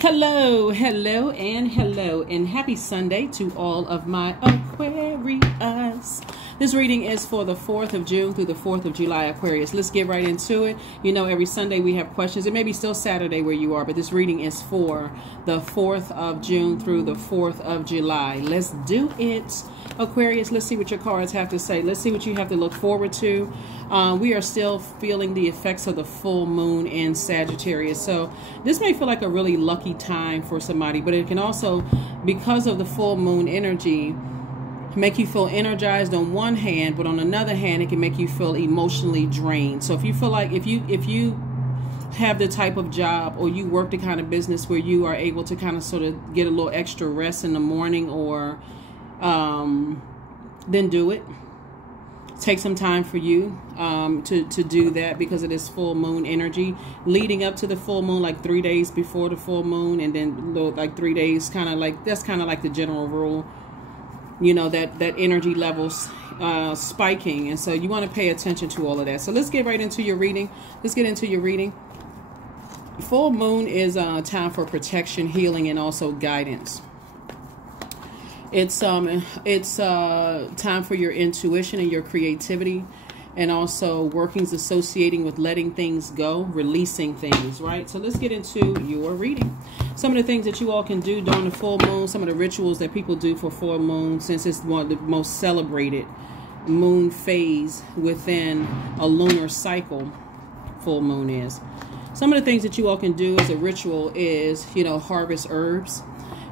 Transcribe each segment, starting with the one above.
Hello, hello, and happy Sunday to all of my Aquarius. This reading is for the 4th of June through the 4th of July, Aquarius. Let's get right into it. You know, every Sunday we have questions. It may be still Saturday where you are, but this reading is for the 4th of June through the 4th of July. Let's do it, Aquarius. Let's see what your cards have to say. Let's see what you have to look forward to. We are still feeling the effects of the full moon in Sagittarius. So this may feel like a really lucky time for somebody, but it can also, because of the full moon energy, make you feel energized on one hand, but on another hand, it can make you feel emotionally drained. So if you feel like if you have the type of job or you work the kind of business where you are able to kind of sort of get a little extra rest in the morning, or then do it. Take some time for you to do that, because it is full moon energy leading up to the full moon, like 3 days before the full moon, and then like 3 days, kind of like, that's kind of like the general rule, you know, that energy levels spiking. And so you want to pay attention to all of that. So let's get right into your reading. Let's get into your reading. Full moon is a time for protection, healing, and also guidance. It's time for your intuition and your creativity, and also workings associating with letting things go, releasing things, right? So let's get into your reading. Some of the things that you all can do during the full moon, some of the rituals that people do for full moon, since it's one of the most celebrated moon phase within a lunar cycle, full moon is. Some of the things that you all can do as a ritual is, you know, harvest herbs.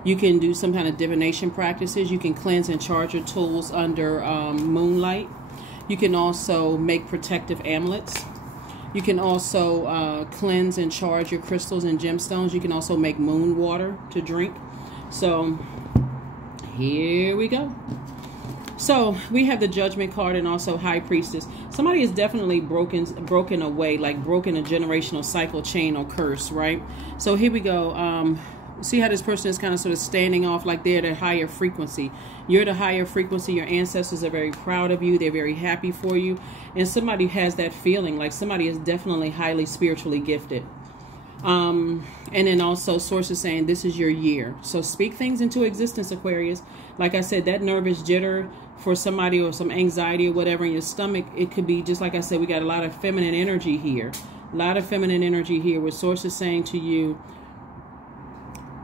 You can do some kind of divination practices. You can cleanse and charge your tools under moonlight. You can also make protective amulets. You can also cleanse and charge your crystals and gemstones. You can also make moon water to drink. So here we go. So we have the Judgment card and also High Priestess. Somebody is definitely broken away, like broken a generational cycle, chain, or curse, right? So here we go. See how this person is kind of sort of standing off, like they're at a higher frequency. You're the higher frequency. Your ancestors are very proud of you. They're very happy for you. And somebody has that feeling, like somebody is definitely highly spiritually gifted. And then also sources saying this is your year. So speak things into existence, Aquarius. Like I said, that nervous jitter for somebody, or some anxiety or whatever in your stomach, it could be just like I said, we got a lot of feminine energy here. A lot of feminine energy here, with sources saying to you,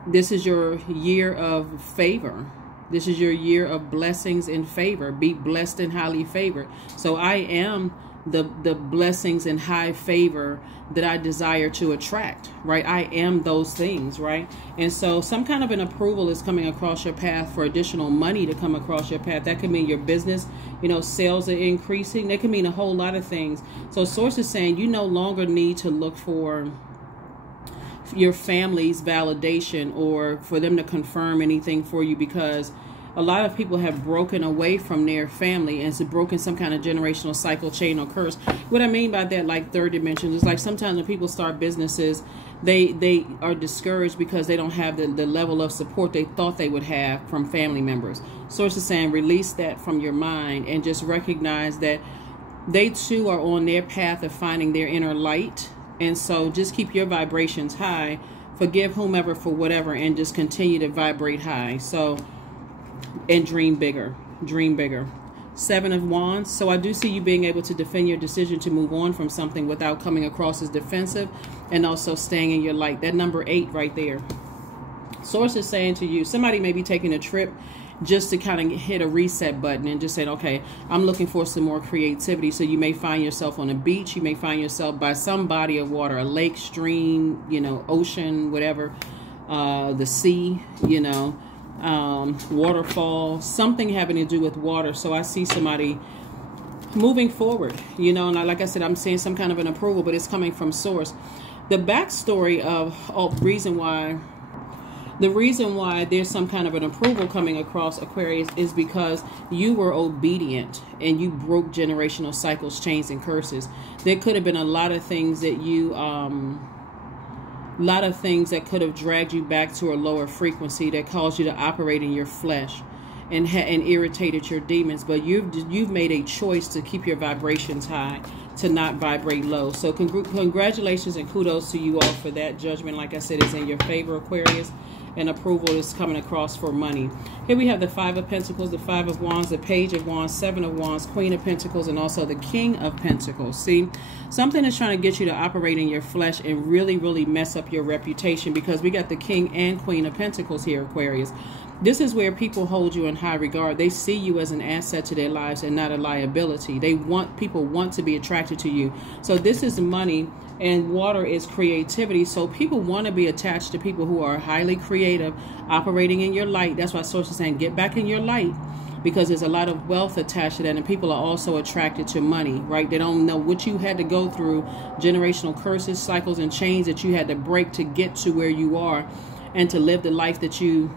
this is your year of favor. This is your year of blessings and favor. Be blessed and highly favored. So I am the blessings and high favor that I desire to attract, right? I am those things, right? And so some kind of an approval is coming across your path for additional money to come across your path. That could mean your business, you know, sales are increasing. That could mean a whole lot of things. So sources saying you no longer need to look for your family's validation or for them to confirm anything for you, because a lot of people have broken away from their family and it's broken some kind of generational cycle, chain, or curse. What I mean by that, like third dimension, is like sometimes when people start businesses, they are discouraged because they don't have the level of support they thought they would have from family members. Sources saying release that from your mind and just recognize that they too are on their path of finding their inner light. And so just keep your vibrations high, forgive whomever for whatever, and just continue to vibrate high. So, and dream bigger, dream bigger. 7 of Wands. So I do see you being able to defend your decision to move on from something without coming across as defensive, and also staying in your light. That number 8 right there. Source is saying to you, somebody may be taking a trip just to kind of hit a reset button and just saying, okay, I'm looking for some more creativity. So you may find yourself on a beach. You may find yourself by some body of water, a lake, stream, you know, ocean, whatever, the sea, you know, waterfall, something having to do with water. So I see somebody moving forward, you know, and like I said, I'm seeing some kind of an approval, but it's coming from source. The backstory of the reason why there's some kind of an approval coming across, Aquarius, is because you were obedient and you broke generational cycles, chains, and curses. There could have been a lot of things that could have dragged you back to a lower frequency, that caused you to operate in your flesh and irritated your demons. But you've made a choice to keep your vibrations high. to not vibrate low. So congratulations and kudos to you all for that. Judgment, like I said, is in your favor, Aquarius, and approval is coming across for money. Here we have the Five of Pentacles, the Five of Wands, the Page of Wands, Seven of Wands, Queen of Pentacles, and also the King of Pentacles. See, something is trying to get you to operate in your flesh and really, really mess up your reputation, because we got the King and Queen of Pentacles here, Aquarius. This is where people hold you in high regard. They see you as an asset to their lives and not a liability. People want to be attracted to you. So this is money, and water is creativity. So people want to be attached to people who are highly creative, operating in your light. That's why Source is saying get back in your light, because there's a lot of wealth attached to that, and people are also attracted to money, right? They don't know what you had to go through, generational curses, cycles, and chains that you had to break to get to where you are and to live the life that you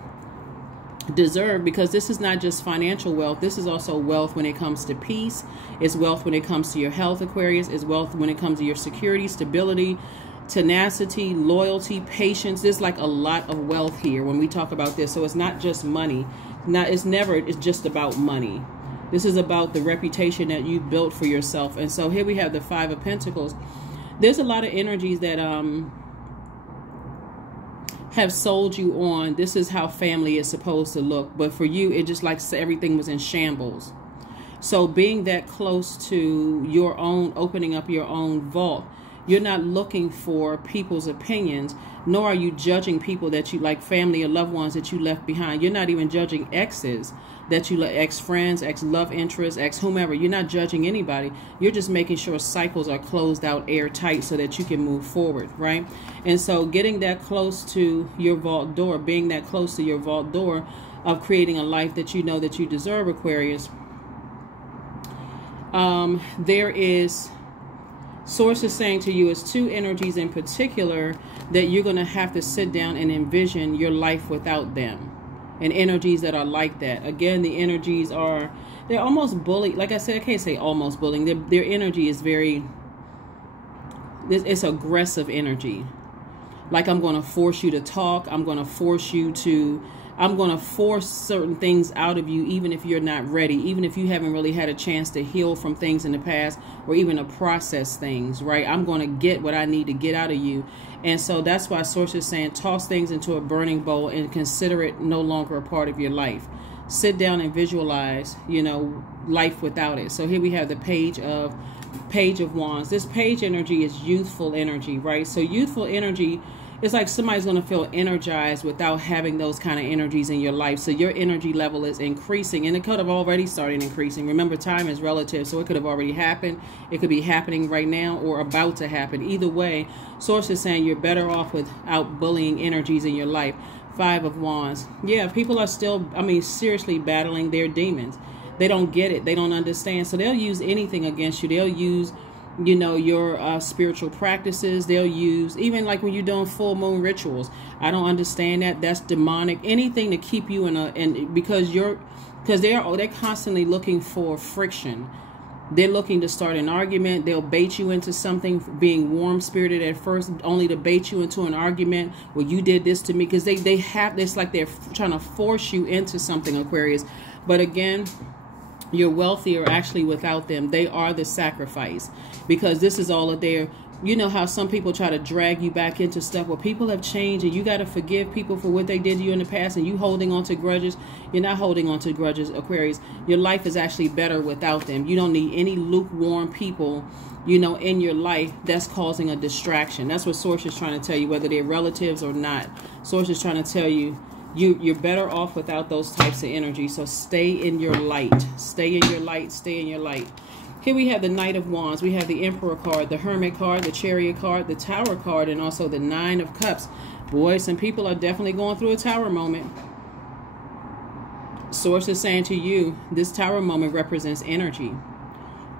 deserve, because this is not just financial wealth. This is also wealth when it comes to peace. It's wealth when it comes to your health, Aquarius. It's wealth when it comes to your security, stability, tenacity, loyalty, patience. There's like a lot of wealth here when we talk about this. So it's not just money. It's just about money. This is about the reputation that you built for yourself. And so here we have the Five of Pentacles. There's a lot of energies that have sold you on, this is how family is supposed to look. But for you, it just like everything was in shambles. So being that close to your own, opening up your own vault, you're not looking for people's opinions, nor are you judging people that you like, family or loved ones that you left behind. You're not even judging exes that you ex-friends, ex-love interests, ex-whomever. You're not judging anybody. You're just making sure cycles are closed out airtight so that you can move forward, right? And so getting that close to your vault door, being that close to your vault door of creating a life that you know that you deserve, Aquarius, there is, Source is saying to you, is two energies in particular that you're going to have to sit down and envision your life without them. And energies that are like that. Again, the energies are, they're almost bullying. Like I said, I can't say almost bullying. Their energy is very, it's aggressive energy. Like, I'm going to force you to talk. I'm going to force certain things out of you, even if you're not ready, even if you haven't really had a chance to heal from things in the past, or even to process things, right? I'm going to get what I need to get out of you. And so that's why Source is saying toss things into a burning bowl and consider it no longer a part of your life. Sit down and visualize, life without it. So here we have the Page of Wands. This page energy is youthful energy, right? So youthful energy, it's like somebody's going to feel energized without having those kind of energies in your life. So your energy level is increasing, and it could have already started increasing. Remember, time is relative, so it could have already happened. It could be happening right now or about to happen. Either way, Source is saying you're better off without bullying energies in your life. Five of Wands. Yeah, people are still, seriously battling their demons. They don't get it. They don't understand. So they'll use anything against you. They'll use your spiritual practices. They'll use, even like when you're doing full moon rituals. I don't understand that. That's demonic. Anything to keep you because they're constantly looking for friction. They're looking to start an argument. They'll bait you into something, being warm-spirited at first, only to bait you into an argument. Well, you did this to me, because they have this, like they're trying to force you into something, Aquarius. But again, you're wealthier actually without them. They are the sacrifice, because this is all of their, how some people try to drag you back into stuff. Well, people have changed, and you got to forgive people for what they did to you in the past, and you holding on to grudges. You're not holding on to grudges, Aquarius. Your life is actually better without them. You don't need any lukewarm people, in your life that's causing a distraction. That's what Source is trying to tell you, whether they're relatives or not. Source is trying to tell you, you're better off without those types of energy. So stay in your light. Stay in your light. Stay in your light. Here we have the Knight of Wands. We have the Emperor card, the Hermit card, the Chariot card, the Tower card, and also the Nine of Cups. Boy, some people are definitely going through a Tower moment. Source is saying to you, this Tower moment represents energy.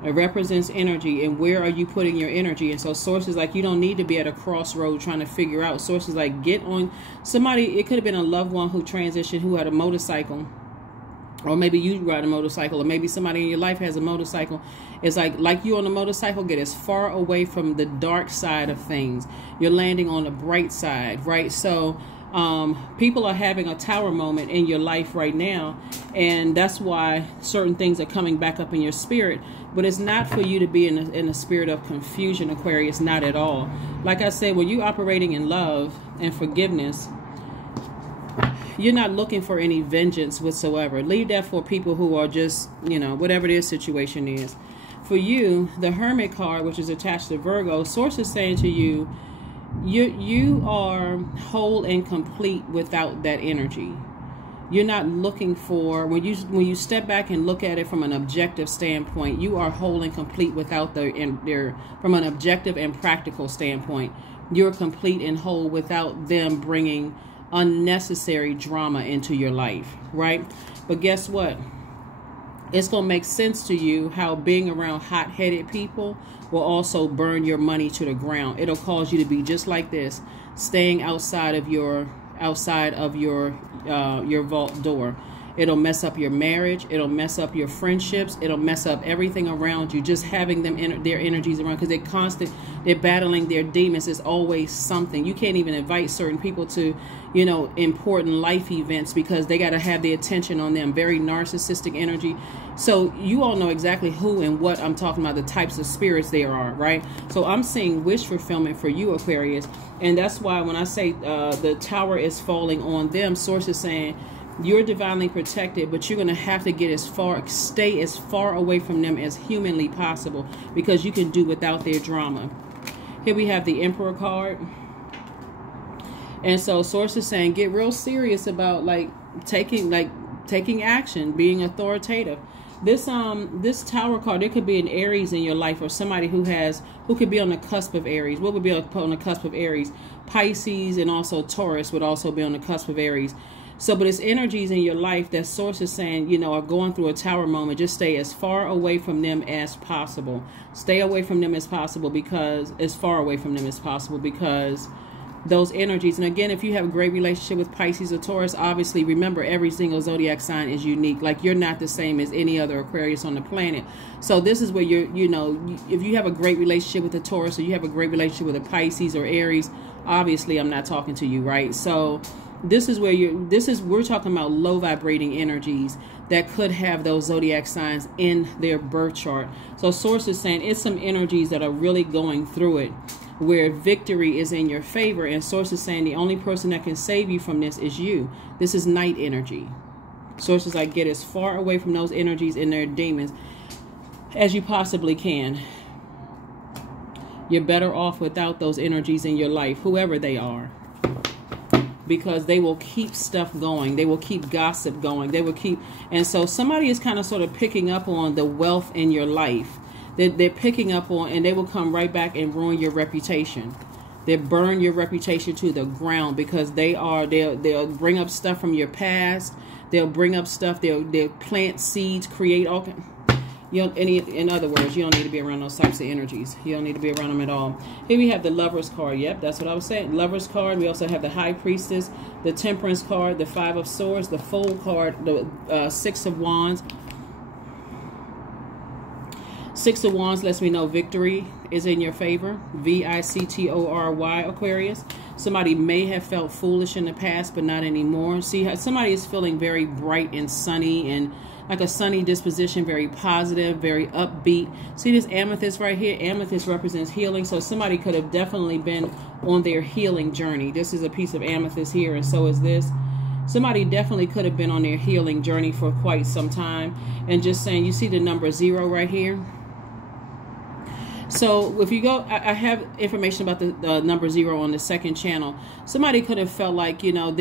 It represents energy, and where are you putting your energy? And so Source is like, you don't need to be at a crossroad trying to figure out. Source is like, get on somebody. It could have been a loved one who transitioned, who had a motorcycle, or maybe you ride a motorcycle, or maybe somebody in your life has a motorcycle. It's like you on a motorcycle, get as far away from the dark side of things. You're landing on the bright side, right? So People are having a tower moment in your life right now, and that's why certain things are coming back up in your spirit. But it's not for you to be in a spirit of confusion, Aquarius, not at all. Like I said, when you're operating in love and forgiveness, you're not looking for any vengeance whatsoever. Leave that for people who are just, you know, whatever their situation is. For you, the Hermit card, which is attached to Virgo, Source is saying to you, you are whole and complete without that energy. You're not looking for, when you step back and look at it from an objective standpoint, you are whole and complete without from an objective and practical standpoint. You're complete and whole without them bringing unnecessary drama into your life, right? But guess what? It's going to make sense to you how being around hot-headed people will also burn your money to the ground. It'll cause you to be just like this, staying outside of your vault door. It'll mess up your marriage. It'll mess up your friendships. It'll mess up everything around you. Just having them their energies around, because they're battling their demons. Is always something. You can't even invite certain people to, you know, important life events because they got to have the attention on them. Very narcissistic energy. So you all know exactly who and what I'm talking about, the types of spirits there are, right? So I'm seeing wish fulfillment for you, Aquarius. And that's why when I say the tower is falling on them, Source is saying you're divinely protected, but you're going to have to stay as far away from them as humanly possible, because you can do without their drama. Here we have the Emperor card. And so Source is saying get real serious about taking action, being authoritative. This Tower card, there could be an Aries in your life, or somebody who could be on the cusp of Aries. What would be on the cusp of Aries? Pisces and also Taurus would also be on the cusp of Aries. So, but it's energies in your life that Source is saying, you know, are going through a tower moment. Just stay as far away from them as possible. Stay away from them as possible, because as far away from them as possible, because those energies. And again, if you have a great relationship with Pisces or Taurus, obviously remember every single zodiac sign is unique. Like, you're not the same as any other Aquarius on the planet. So this is where you know, if you have a great relationship with a Taurus, or you have a great relationship with a Pisces or Aries, obviously I'm not talking to you, right? So this is where we're talking about low vibrating energies that could have those zodiac signs in their birth chart. So Source is saying it's some energies that are really going through it, where victory is in your favor. And Source is saying the only person that can save you from this is you. This is night energy. Source is like, get as far away from those energies and their demons as you possibly can. You're better off without those energies in your life, whoever they are, because they will keep stuff going. They will keep gossip going. They will keep, and so somebody is kind of sort of picking up on the wealth in your life. They're picking up on, and they will come right back and ruin your reputation. They burn your reputation to the ground, because they'll bring up stuff from your past. They'll bring up stuff. They'll plant seeds, create all. In other words, you don't need to be around those types of energies. You don't need to be around them at all. Here we have the Lovers card. Yep, that's what I was saying. Lovers card. We also have the High Priestess, the Temperance card, the Five of Swords, the Fool card, the Six of Wands. Six of Wands lets me know victory is in your favor. V-I-C-T-O-R-Y, Aquarius. Somebody may have felt foolish in the past, but not anymore. See, somebody is feeling very bright and sunny, and like a sunny disposition, very positive, very upbeat. See this amethyst right here? Amethyst represents healing. So somebody could have definitely been on their healing journey. This is a piece of amethyst here, and so is this. Somebody definitely could have been on their healing journey for quite some time. And just saying, you see the number 0 right here? So if you go, I have information about the number 0 on the second channel. Somebody could have felt like, you know,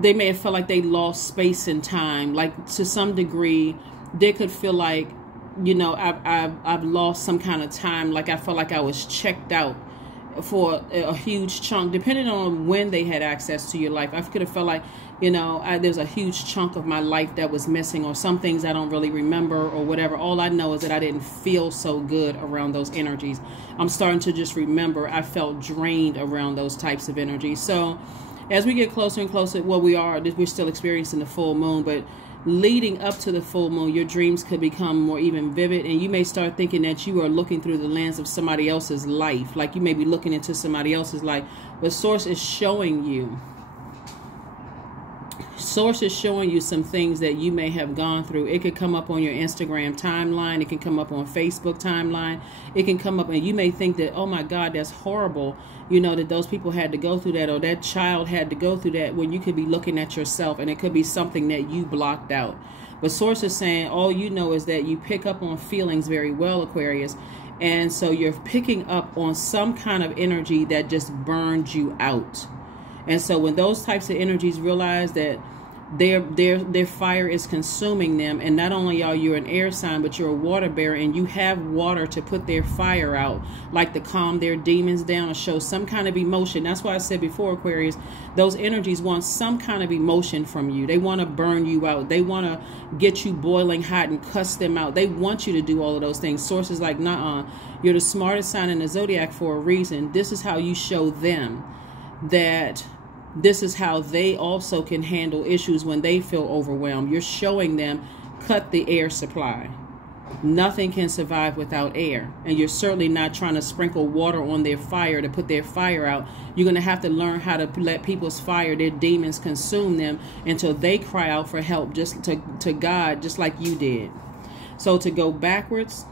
they may have felt like they lost space and time. Like, to some degree, they could feel like, you know, I've lost some kind of time. Like, I felt like I was checked out for a huge chunk, depending on when they had access to your life. I could have felt like, you know, there's a huge chunk of my life that was missing, or some things I don't really remember, or whatever. All I know is that I didn't feel so good around those energies. I'm starting to just remember I felt drained around those types of energies. So as we get closer and closer, well, we're still experiencing the full moon, but leading up to the full moon, your dreams could become more even vivid, and you may start thinking that you are looking through the lens of somebody else's life. Like you may be looking into somebody else's life, but Source is showing you. Source is showing you some things that you may have gone through. It could come up on your Instagram timeline. It can come up on Facebook timeline. It can come up and you may think that, oh my God, that's horrible. You know, that those people had to go through that, or that child had to go through that, when you could be looking at yourself and it could be something that you blocked out. But Source is saying all you know is that you pick up on feelings very well, Aquarius. And so you're picking up on some kind of energy that just burned you out. And so when those types of energies realize that their fire is consuming them, and not only are you an air sign, but you're a water bearer, and you have water to put their fire out, like to calm their demons down or show some kind of emotion. That's why I said before, Aquarius, those energies want some kind of emotion from you. They want to burn you out. They want to get you boiling hot and cuss them out. They want you to do all of those things. Source is like, nuh-uh. You're the smartest sign in the Zodiac for a reason. This is how you show them that this is how they also can handle issues when they feel overwhelmed. You're showing them, cut the air supply. Nothing can survive without air. And you're certainly not trying to sprinkle water on their fire to put their fire out. You're going to have to learn how to let people's fire, their demons, consume them until they cry out for help, just to God, just like you did. So to go backwards,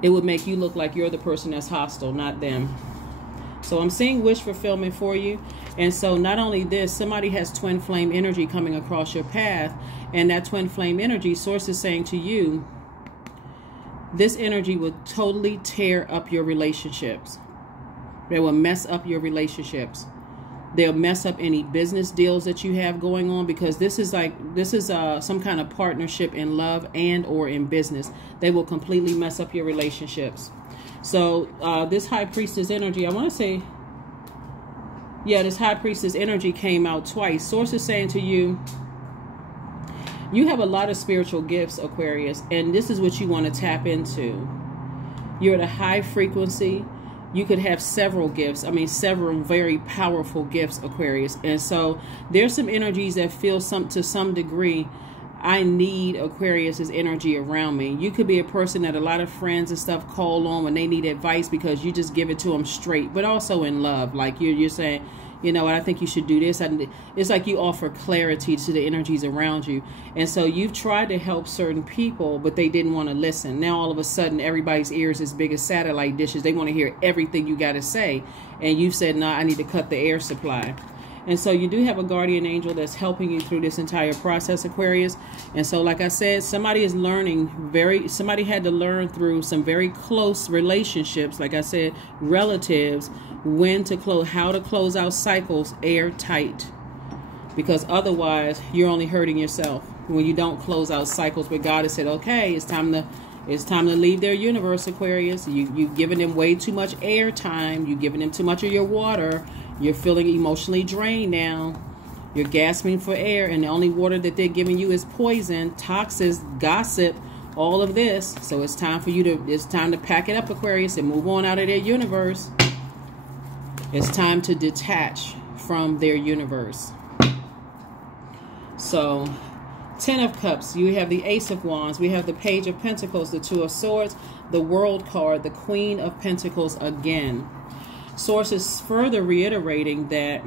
it would make you look like you're the person that's hostile, not them. So I'm seeing wish fulfillment for you. And so not only this, somebody has twin flame energy coming across your path. And that twin flame energy, Source is saying to you, this energy will totally tear up your relationships. They will mess up your relationships. They'll mess up any business deals that you have going on, because this is some kind of partnership in love and or in business. They will completely mess up your relationships. So this High Priestess energy, I want to say, yeah, this High Priestess energy came out twice. Source is saying to you, you have a lot of spiritual gifts, Aquarius, and this is what you want to tap into. You're at a high frequency. You could have several gifts. I mean, several very powerful gifts, Aquarius. And so there's some energies that feel to some degree, I need Aquarius's energy around me. You could be a person that a lot of friends and stuff call on when they need advice, because you just give it to them straight, but also in love. Like you're saying, you know what, I think you should do this. It's like you offer clarity to the energies around you. And so you've tried to help certain people, but they didn't want to listen. Now all of a sudden, everybody's ears as big as satellite dishes. They want to hear everything you got to say. And you've said, no, I need to cut the air supply. And so you do have a guardian angel that's helping you through this entire process, Aquarius. And so, like I said, somebody is learning somebody had to learn through some very close relationships, like I said, relatives, how to close out cycles airtight. Because otherwise, you're only hurting yourself when you don't close out cycles. But God has said, okay, it's time to leave their universe, Aquarius. You've given them way too much air time. You've given them too much of your water. You're feeling emotionally drained now. You're gasping for air, and the only water that they're giving you is poison, toxins, gossip, all of this. So it's time to pack it up, Aquarius, and move on out of their universe. It's time to detach from their universe. So, 10 of Cups, you have the Ace of Wands, we have the Page of Pentacles, the Two of Swords, the World card, the Queen of Pentacles again. Source is further reiterating that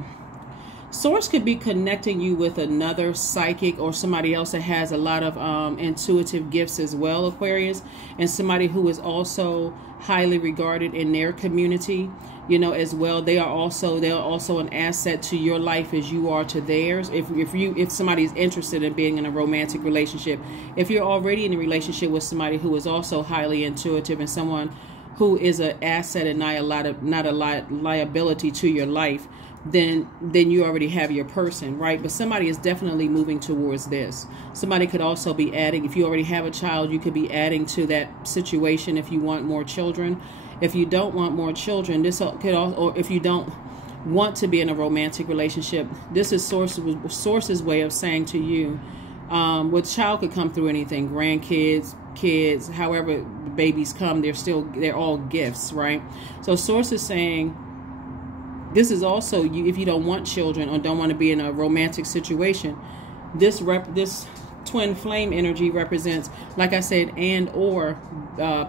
Source could be connecting you with another psychic or somebody else that has a lot of intuitive gifts as well, Aquarius, and somebody who is also highly regarded in their community, you know, as well. They're also an asset to your life as you are to theirs. If somebody's interested in being in a romantic relationship, if you're already in a relationship with somebody who is also highly intuitive and someone who is an asset and not a liability to your life, then you already have your person, right? But somebody is definitely moving towards this. Somebody could also be adding, if you already have a child, you could be adding to that situation if you want more children. If you don't want more children, this could also, or if you don't want to be in a romantic relationship, this is Source's way of saying to you, with child could come through anything, grandkids, kids, however the babies come, they're all gifts, right? So Source is saying, this is also you, if you don't want children or don't want to be in a romantic situation, This twin flame energy represents, like I said, and or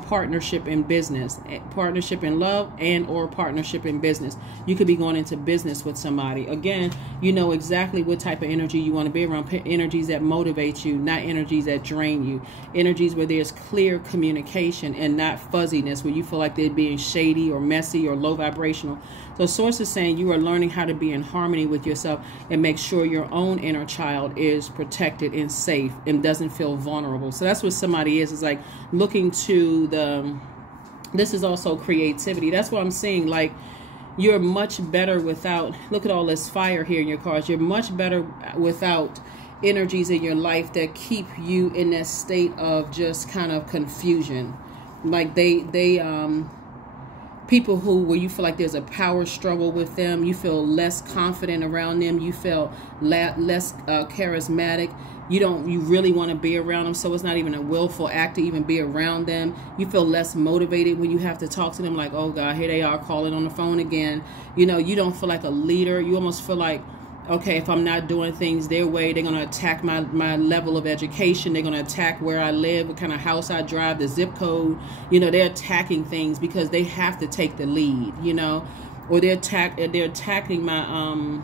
partnership in business, partnership in love, and or partnership in business. You could be going into business with somebody. Again, you know exactly what type of energy you want to be around. Energies that motivate you, not energies that drain you. Energies where there's clear communication and not fuzziness, where you feel like they're being shady or messy or low vibrational. So Source is saying you are learning how to be in harmony with yourself and make sure your own inner child is protected and safe and doesn't feel vulnerable. So that's what somebody is. It's like looking to this is also creativity. That's what I'm saying. Like, you're much better without, look at all this fire here in your cards. You're much better without energies in your life that keep you in that state of just kind of confusion. Like people where you feel like there's a power struggle with them, you feel less confident around them, you feel less charismatic, you really want to be around them, so it's not even a willful act to even be around them. You feel less motivated when you have to talk to them, like, oh God, here they are calling on the phone again. You know, you don't feel like a leader. You almost feel like, okay, if I'm not doing things their way, they're going to attack my level of education. They're going to attack where I live, what kind of house I drive, the zip code. You know, they're attacking things because they have to take the lead, you know, or they're attacking my,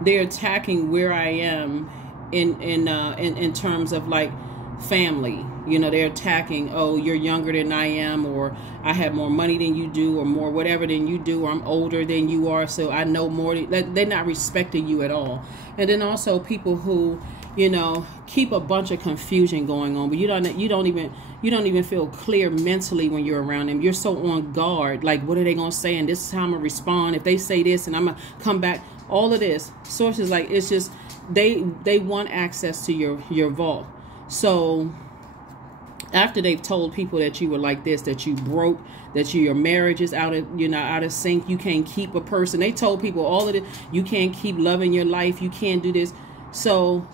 they're attacking where I am in terms of like family. You know, they're attacking, oh, you're younger than I am, or I have more money than you do, or more whatever than you do, or I'm older than you are, so I know more. They're not respecting you at all. And then also people who, you know, keep a bunch of confusion going on, but you don't even feel clear mentally when you're around them. You're so on guard, like, what are they gonna say, and this is how I'm gonna respond if they say this, and I'm gonna come back. All of this sources, like, it's just they want access to your vault. So after they've told people that you were like this, that you broke, that your marriage is out of sync, you can't keep a person. They told people all of it. You can't keep loving your life. You can't do this. So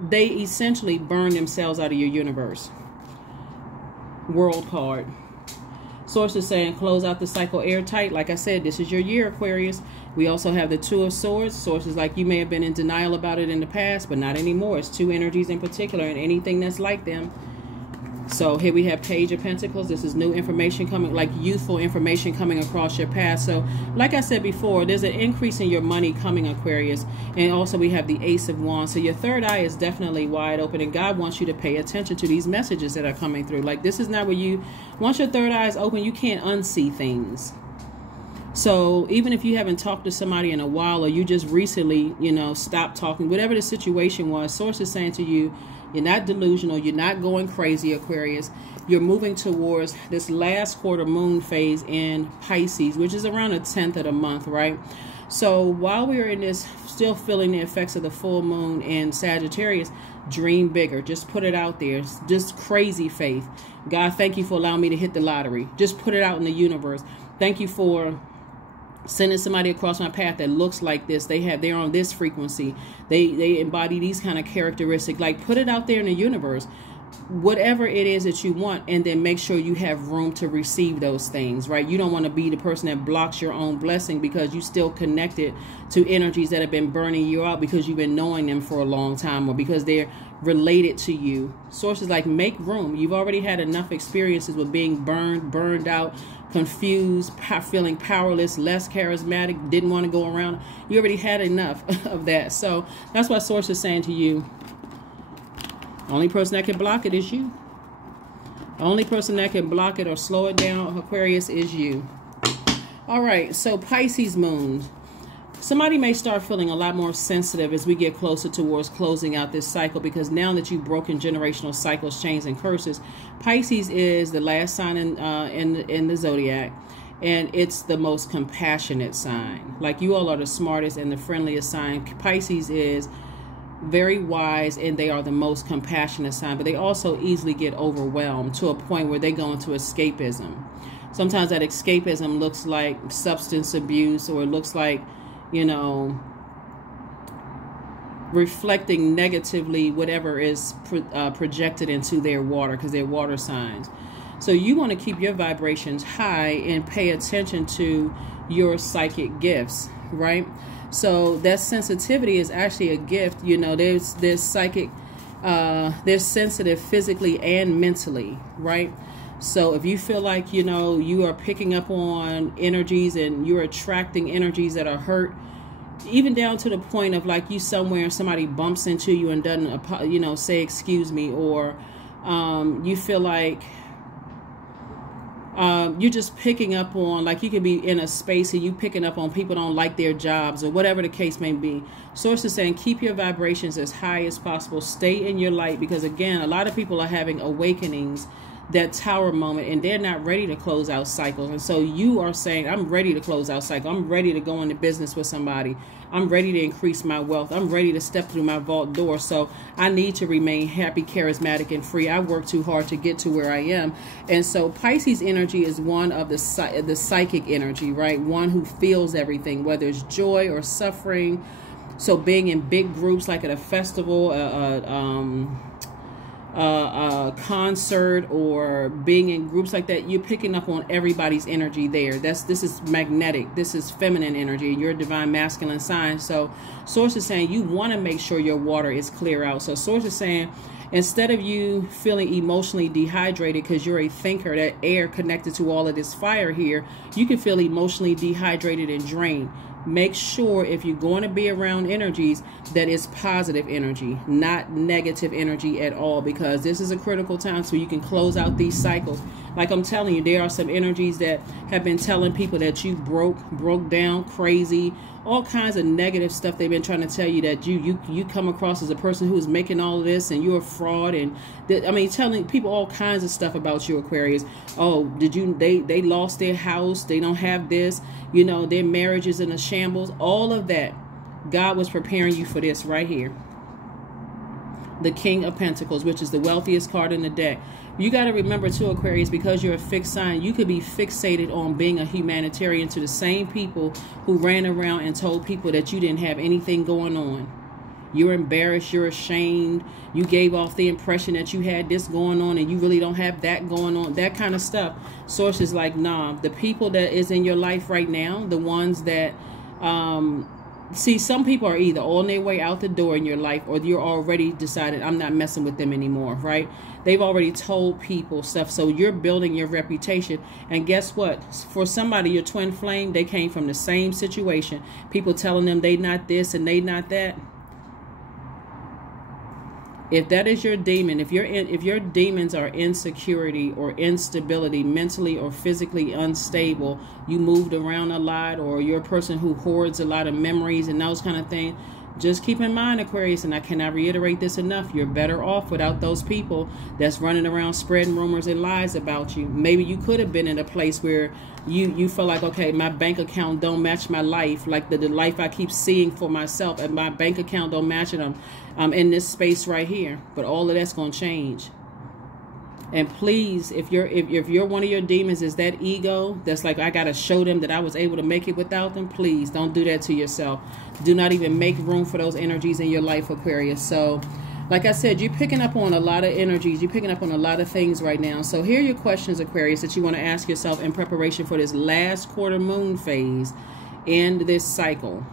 they essentially burn themselves out of your universe. World card. Source is saying close out the cycle airtight. Like I said, this is your year, Aquarius. We also have the Two of Swords. Source is like, you may have been in denial about it in the past, but not anymore. It's two energies in particular, and anything that's like them. So here we have Page of Pentacles. This is new information coming, like youthful information coming across your path. So like I said before, there's an increase in your money coming, Aquarius. And also we have the Ace of Wands. So your third eye is definitely wide open, and God wants you to pay attention to these messages that are coming through. Like, this is not where you, once your third eye is open, you can't unsee things. So even if you haven't talked to somebody in a while, or you just recently, you know, stopped talking, whatever the situation was, Source is saying to you, you're not delusional. You're not going crazy, Aquarius. You're moving towards this last quarter moon phase in Pisces, which is around the 10th of the month, right? So while we're in this, still feeling the effects of the full moon in Sagittarius, dream bigger. Just put it out there. It's just crazy faith. God, thank you for allowing me to hit the lottery. Just put it out in the universe. Thank you for sending somebody across my path that looks like this. They're on this frequency. They embody these kind of characteristics. Like, put it out there in the universe, whatever it is that you want, and then make sure you have room to receive those things, right? You don't want to be the person that blocks your own blessing because you still connected to energies that have been burning you out because you've been knowing them for a long time, or because they're related to you. Sources like, make room. You've already had enough experiences with being burned out, confused, feeling powerless, less charismatic, didn't want to go around. You already had enough of that. So that's why Source is saying to you, the only person that can block it is you. The only person that can block it or slow it down, Aquarius, is you. All right, so Pisces moon. Somebody may start feeling a lot more sensitive as we get closer towards closing out this cycle, because now that you've broken generational cycles, chains, and curses, Pisces is the last sign in the Zodiac, and it's the most compassionate sign. Like, you all are the smartest and the friendliest sign. Pisces is very wise, and they are the most compassionate sign, but they also easily get overwhelmed to a point where they go into escapism. Sometimes that escapism looks like substance abuse, or it looks like, you know, reflecting negatively whatever is projected into their water, because they're water signs. So you want to keep your vibrations high and pay attention to your psychic gifts. right? So that sensitivity is actually a gift. You know, there's psychic, they're sensitive physically and mentally, right? So if you feel like, you know, you are picking up on energies and you're attracting energies that are hurt, even down to the point of like you somewhere and somebody bumps into you and doesn't, you know, say excuse me, or you feel like you're just picking up on, like you could be in a space and you picking up on people don't like their jobs or whatever the case may be. Source is saying keep your vibrations as high as possible. Stay in your light, because again, a lot of people are having awakenings, that tower moment, and they're not ready to close out cycles. And so you are saying, I'm ready to close out cycle. I'm ready to go into business with somebody. I'm ready to increase my wealth. I'm ready to step through my vault door. So I need to remain happy, charismatic, and free. I work too hard to get to where I am. And so Pisces energy is one of the psychic energy, right? One who feels everything, whether it's joy or suffering. So being in big groups, like at a festival, a concert, or being in groups like that, you're picking up on everybody's energy there. This is magnetic. This is feminine energy. You're a divine masculine sign. So Source is saying you want to make sure your water is clear out. So Source is saying, instead of you feeling emotionally dehydrated because you're a thinker, that air connected to all of this fire here, you can feel emotionally dehydrated and drained. Make sure if you're going to be around energies that it's positive energy, not negative energy at all, because this is a critical time so you can close out these cycles. Like I'm telling you, there are some energies that have been telling people that you broke down, crazy, all kinds of negative stuff they've been trying to tell you, that you come across as a person who's making all of this and you're a fraud, and I mean, telling people all kinds of stuff about you, Aquarius. Oh, they lost their house, they don't have this, you know, their marriage is in a shambles. All of that, God was preparing you for this right here. The King of Pentacles, which is the wealthiest card in the deck. You got to remember too, Aquarius, because you're a fixed sign, you could be fixated on being a humanitarian to the same people who ran around and told people that you didn't have anything going on. You're embarrassed, you're ashamed, you gave off the impression that you had this going on and you really don't have that going on, that kind of stuff. Source is like, nah, the people that is in your life right now, the ones that, see, some people are either on their way out the door in your life, or you're already decided, I'm not messing with them anymore, right? They've already told people stuff, so you're building your reputation. And guess what? For somebody, your twin flame, they came from the same situation. People telling them they not this and they not that. If that is your demon, if your demons are insecurity or instability, mentally or physically unstable, you moved around a lot, or you're a person who hoards a lot of memories and those kind of things, just keep in mind, Aquarius, and I cannot reiterate this enough, you're better off without those people that's running around spreading rumors and lies about you. Maybe you could have been in a place where you feel like, okay, my bank account don't match my life, like the life I keep seeing for myself, and my bank account don't match it. I'm in this space right here, but all of that's going to change. And please, if you're one of your demons is that ego, that's like, I got to show them that I was able to make it without them, please don't do that to yourself. Do not even make room for those energies in your life, Aquarius. So like I said, you're picking up on a lot of energies. You're picking up on a lot of things right now. So here are your questions, Aquarius, that you want to ask yourself in preparation for this last quarter moon phase in this cycle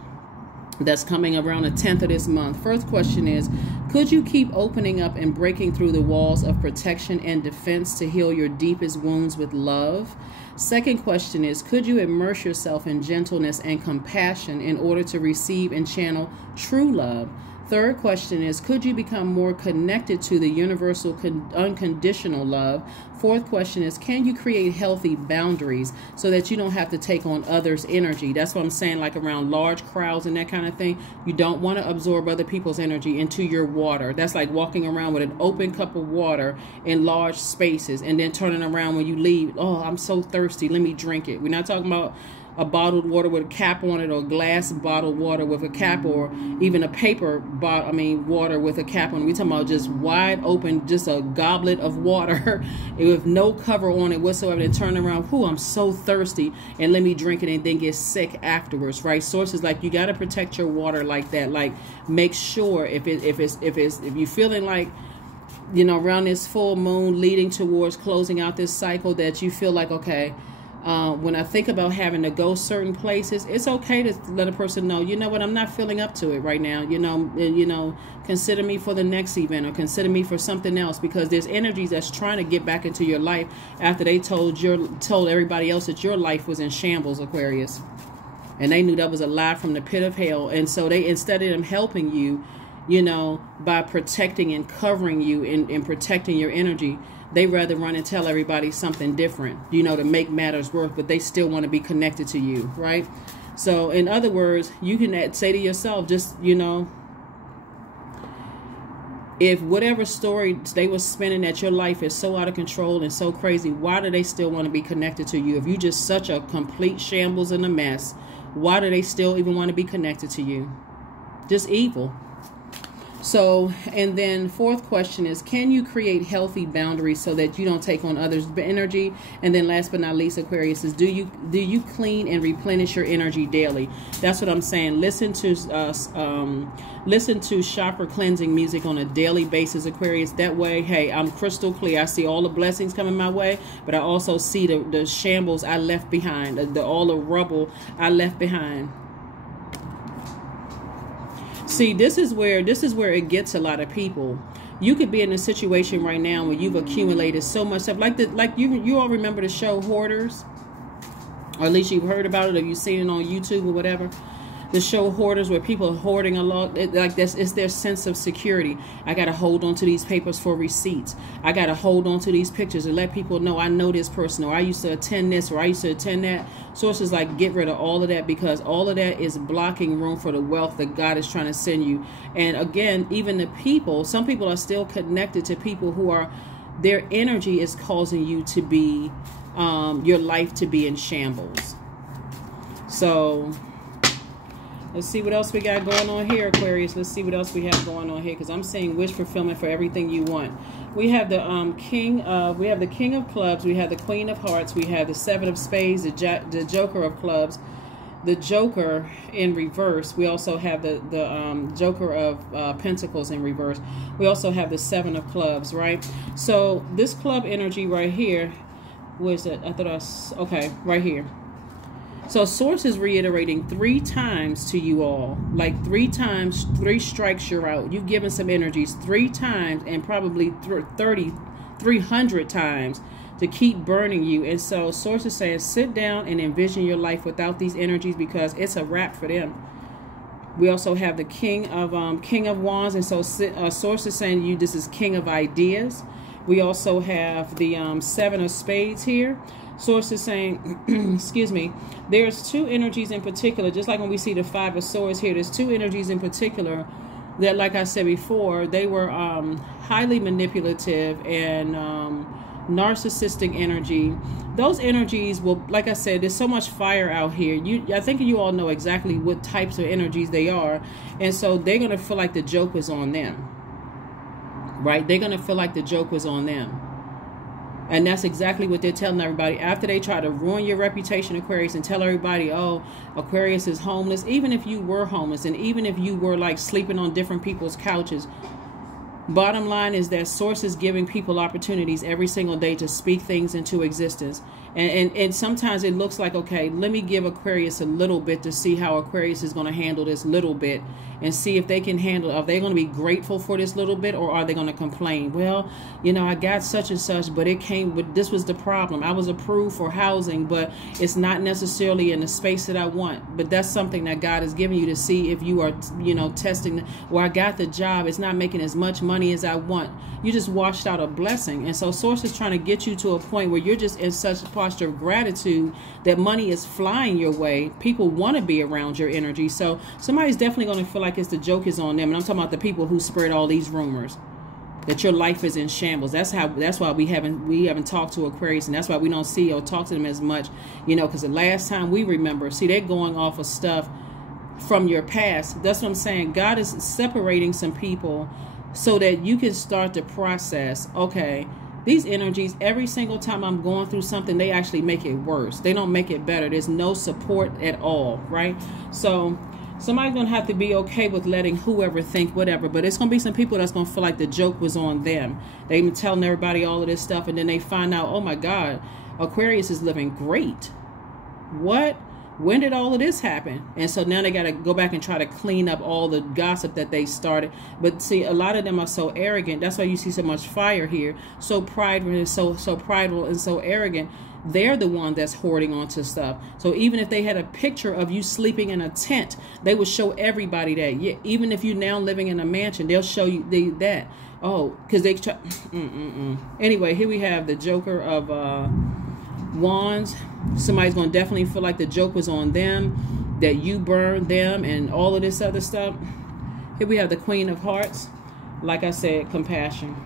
that's coming around the 10th of this month. First question is, could you keep opening up and breaking through the walls of protection and defense to heal your deepest wounds with love? Second question is, could you immerse yourself in gentleness and compassion in order to receive and channel true love? Third question is, could you become more connected to the universal unconditional love? Fourth question is, can you create healthy boundaries so that you don't have to take on others' energy? That's what I'm saying, like around large crowds and that kind of thing. You don't want to absorb other people's energy into your water. That's like walking around with an open cup of water in large spaces and then turning around when you leave. Oh, I'm so thirsty. Let me drink it. We're not talking about a bottled water with a cap on it, or glass bottled water with a cap, or even a paper water with a cap on it. We're talking about just wide open, just a goblet of water with no cover on it whatsoever, and turn around, whoo, I'm so thirsty, and let me drink it and then get sick afterwards, right? Sources like, you got to protect your water like that. Like, make sure if you're feeling like, you know, around this full moon leading towards closing out this cycle, that you feel like, okay, When I think about having to go certain places, it's okay to let a person know, you know what, I'm not feeling up to it right now. Consider me for the next event, or consider me for something else, because there's energies that's trying to get back into your life after they told everybody else that your life was in shambles, Aquarius. And they knew that was a lie from the pit of hell. And so they, instead of them helping you, by protecting and covering you and protecting your energy, they rather run and tell everybody something different, to make matters worse, but they still want to be connected to you, right? So in other words, you can say to yourself, just, if whatever story they were spinning that your life is so out of control and so crazy, why do they still want to be connected to you? If you just such a complete shambles and a mess, why do they still even want to be connected to you? Just evil. So, and then fourth question is, can you create healthy boundaries so that you don't take on others' energy? And then last but not least, Aquarius, is do you clean and replenish your energy daily? That's what I'm saying. Listen to chakra cleansing music on a daily basis, Aquarius. That way, hey, I'm crystal clear. I see all the blessings coming my way, but I also see the shambles I left behind, all the rubble I left behind. See, this is where it gets a lot of people. You could be in a situation right now where you've accumulated so much stuff. Like you all remember the show Hoarders? Or at least you've heard about it, or you've seen it on YouTube or whatever. The show Hoarders, where people are hoarding a lot, like this, it's their sense of security. I got to hold on to these papers for receipts. I got to hold on to these pictures and let people know I know this person, or I used to attend this, or I used to attend that. Sources like, get rid of all of that, because all of that is blocking room for the wealth that God is trying to send you. And again, even the people, some people are still connected to people who are, their energy is causing you to be, your life to be in shambles. So let's see what else we got going on here, Aquarius. Let's see what else we have going on here, because I'm seeing wish fulfillment for everything you want. We have the King of Clubs, we have the Queen of Hearts, we have the Seven of Spades, the Joker of Clubs, the Joker in reverse. We also have the Joker of Pentacles in reverse. We also have the Seven of Clubs, right? So this club energy right here, where's it? I thought okay, right here. So Source is reiterating 3 times to you all, like 3 times, 3 strikes, you're out. You've given some energies 3 times, and probably 300 times to keep burning you. And so Source is saying, sit down and envision your life without these energies, because it's a wrap for them. We also have the King of Wands, and so Source is saying this is King of Ideas. We also have the Seven of Spades here. Source is saying, excuse me, there's 2 energies in particular, just like when we see the Five of Swords here, there's 2 energies in particular that, like I said before, they were highly manipulative and narcissistic energy. Those energies will, like I said, there's so much fire out here. I think you all know exactly what types of energies they are, and so they're going to feel like the joke was on them, right? They're going to feel like the joke was on them. And that's exactly what they're telling everybody. After they try to ruin your reputation, Aquarius, and tell everybody, oh, Aquarius is homeless. Even if you were homeless, and even if you were like sleeping on different people's couches, bottom line is that Source is giving people opportunities every single day to speak things into existence. And sometimes it looks like, okay, let me give Aquarius a little bit to see how Aquarius is going to handle this little bit, and see if they can handle, are they going to be grateful for this little bit, or are they going to complain? Well, I got such and such, but this was the problem. I was approved for housing, but it's not necessarily in the space that I want. But that's something that God has given you to see if you are, testing, where I got the job, it's not making as much money as I want. You just washed out a blessing. And so Source is trying to get you to a point where you're just in such a posture of gratitude that money is flying your way. People want to be around your energy. So somebody's definitely going to feel like it's the joke is on them. And I'm talking about the people who spread all these rumors that your life is in shambles. That's why we haven't talked to Aquarius, and that's why we don't see or talk to them as much, because the last time we remember, see, they're going off of stuff from your past. That's what I'm saying. God is separating some people so that you can start to process, okay, these energies, every single time I'm going through something, they actually make it worse. They don't make it better. There's no support at all, right? So somebody's going to have to be okay with letting whoever think whatever, but it's going to be some people that's going to feel like the joke was on them. They've been telling everybody all of this stuff, and then they find out, oh my God, Aquarius is living great. what? When did all of this happen? And so now they got to go back and try to clean up all the gossip that they started. But see, a lot of them are so arrogant. That's why you see so much fire here. So prideful and so prideful and so arrogant. They're the one that's hoarding onto stuff. So even if they had a picture of you sleeping in a tent, they would show everybody that. Yeah, even if you're now living in a mansion, they'll show you that. Oh, because they try. Anyway, here we have the Joker of Wands. Somebody's going to definitely feel like the joke was on them, that you burned them and all of this other stuff. Here we have the Queen of Hearts. Like I said, compassion.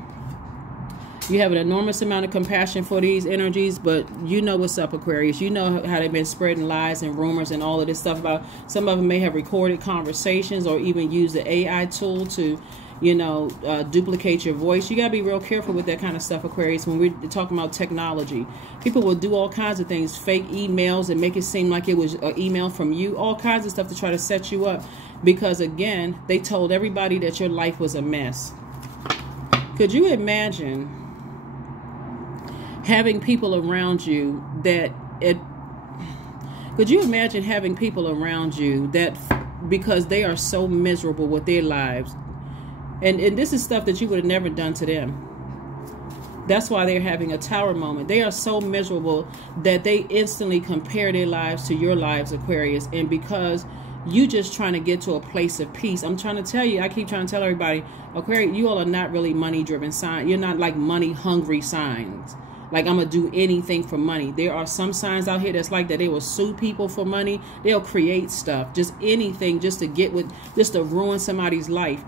You have an enormous amount of compassion for these energies, but you know what's up, Aquarius. You know how they've been spreading lies and rumors and all of this stuff about. Some of them may have recorded conversations or even used the AI tool to, you know, duplicate your voice. You got to be real careful with that kind of stuff, Aquarius, when we're talking about technology. People will do all kinds of things, fake emails and make it seem like it was an email from you, all kinds of stuff to try to set you up. Because, again, they told everybody that your life was a mess. Could you imagine having people around you that could you imagine having people around you that because they are so miserable with their lives, and this is stuff that you would have never done to them. That's why they're having a tower moment. They are so miserable that they instantly compare their lives to your lives, Aquarius. And because you just trying to get to a place of peace, I'm trying to tell you, I keep trying to tell everybody, Aquarius, you all are not really money driven signs. You're not like money hungry signs. Like, I'm going to do anything for money. There are some signs out here that's like that. They will sue people for money. They'll create stuff, just anything, just to ruin somebody's life.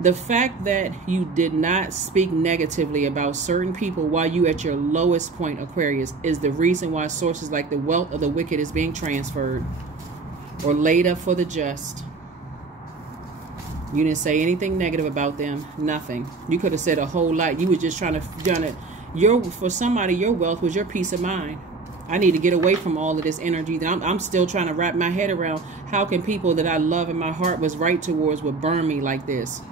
The fact that you did not speak negatively about certain people while you at your lowest point, Aquarius, is the reason why sources like the wealth of the wicked is being transferred or laid up for the just. You didn't say anything negative about them. Nothing. You could have said a whole lot. You were just trying to for somebody, your wealth was your peace of mind. I need to get away from all of this energy that I'm still trying to wrap my head around. How can people that I love and my heart was right towards would burn me like this?